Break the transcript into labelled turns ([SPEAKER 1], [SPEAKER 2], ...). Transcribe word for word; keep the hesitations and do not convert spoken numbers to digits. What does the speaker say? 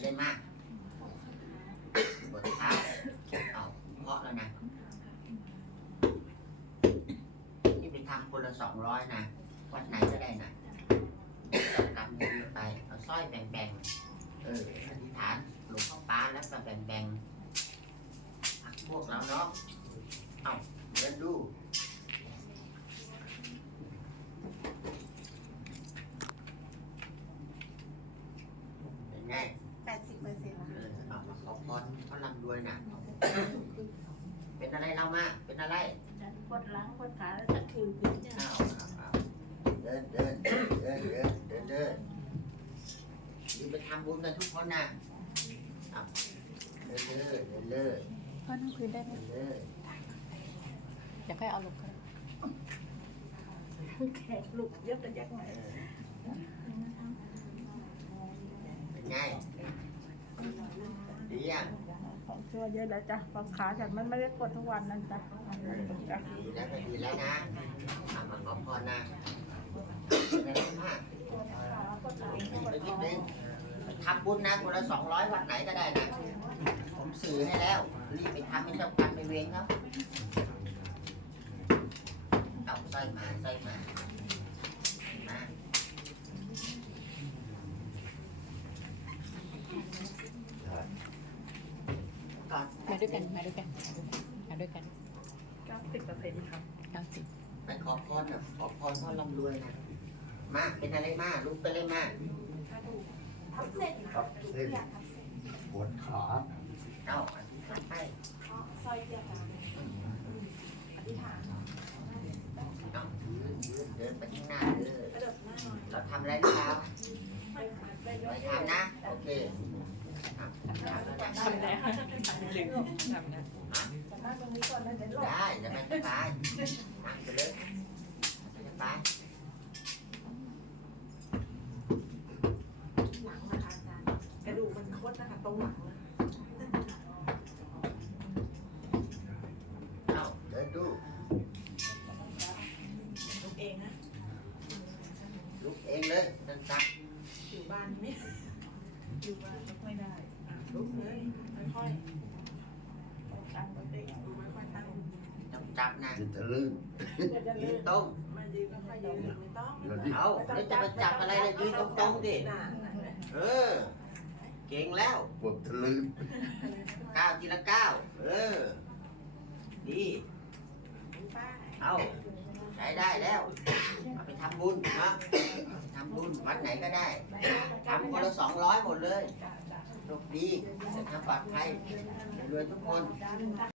[SPEAKER 1] ได้มากปวดเท้าเอาเคาะแล้วนะนี่ไปทำคนละสองร้อยนะวัดไหนก็ได้นะกำมือไปเอาสร้อยแบ่งๆเอออธิษฐานหลวงพ่อป้าแล้วก็แบ่งๆพวกเราเนาะเอาเดินดูเป็นไง
[SPEAKER 2] แปดสิบเปอร์เซ็นต์แล้ว
[SPEAKER 1] เออเอามาขอพรเขาลำรวยนะเป็นอะไรเรามาเป็นอะไร
[SPEAKER 2] ปวดหลังปวดขาแล้วตะคริวขึ้นเนี่ย
[SPEAKER 1] เอาเอาเอาเดินเดินเดินเดินเดินเดินเดินรีบไปทำบุญกันทุกคนนะเอาเดินเลยเดินเลย
[SPEAKER 2] พ่อนั่งคุยได้ไหม
[SPEAKER 1] เดินเลย
[SPEAKER 2] เดี๋ยวค่อยเอาลงกันแขกลุกเยอะกันยักไหน
[SPEAKER 1] เออเป็นไงดียัง
[SPEAKER 2] ของช่วยเยอะแล้วจ้ะของขาฉันมันไม่ได้ปวดทุกวันนั่นจ้ะ
[SPEAKER 1] ดีแล้วก็ดีแล้วนะทำมาขอพรนะเป็นอะไรมากไปนิดนึงทำบุญนะคนละสองร้อยวัดไหนก็ได้นะผมสื่อให้แล้วรีบไปทำเป็นเจ้ากรรมในายเวรครับเอาสร้อยมาสร้อยมานะก่อน
[SPEAKER 3] มาด้วยกันมาด้วยกันมาด้วยกัน
[SPEAKER 2] เก้าสิบเปอร์เซ็นต์ครับ
[SPEAKER 3] เก้าสิบ
[SPEAKER 1] ไปขอพรแบบขอพรพ่อร่ำรวยนะมาเป็นอะไรมาลูกเป็นอะไรมา
[SPEAKER 2] ทับเส้น
[SPEAKER 4] ครับเส้นปวดขา
[SPEAKER 1] เอาอธิษฐานให้
[SPEAKER 2] ซอยเดียวกันอธิษฐาน
[SPEAKER 1] เอายืนยืนเดินไปข้างหน้าเด้อก
[SPEAKER 2] ระโดดหน้าหน่อย
[SPEAKER 1] เราทำอะไรนะครับ
[SPEAKER 2] ไปไป
[SPEAKER 1] ไปทำนะโอเคอ่ะทำแล้วนะ
[SPEAKER 3] ทำแล้วลืมทำนะ
[SPEAKER 2] จะนั่งตรงนี้ก่อนนะเดี๋ยวหลบ
[SPEAKER 1] ได้จะไม่สบายนั่งไปเลยไม่สบาย
[SPEAKER 2] หลังนะคะอาจารย์กระดูกมันคดนะคะตรงหลังนะ
[SPEAKER 1] เอาเดินดู
[SPEAKER 2] ลูกเองนะ
[SPEAKER 1] ลุกเองเลยนั่งตัก
[SPEAKER 2] อยู่บ้านไม่อยู่บ้านไม่ได้อ่ะลุกเลยค่อยๆตั้งปกติดูไม่ค่อยตั้ง
[SPEAKER 1] ต้องจับนะ
[SPEAKER 4] จะจะลื่น
[SPEAKER 2] เดี๋ยวจะ
[SPEAKER 1] ยื
[SPEAKER 2] ลื่
[SPEAKER 1] น
[SPEAKER 2] น
[SPEAKER 1] ตรง
[SPEAKER 2] มายืนก็ค่อยยืนไม่ต้อง
[SPEAKER 4] เดี๋ยวนี้
[SPEAKER 1] เอาแล้วจะมาจับอะไรเลยยืนตรงๆดิ
[SPEAKER 2] น่ะ
[SPEAKER 1] เออ เก่งแล้ว
[SPEAKER 4] ปวดจะลื่น
[SPEAKER 1] ก้าวทีละก้าวเออ ดี
[SPEAKER 2] ป้า
[SPEAKER 1] เอาใช้ได้แล้ว เอาไปทำบุญนะทำบุญวัดไหนก็ได้ทำคนละสองร้อยหมดเลยโชคดีเดินทางปลอดภัยรวยทุกคน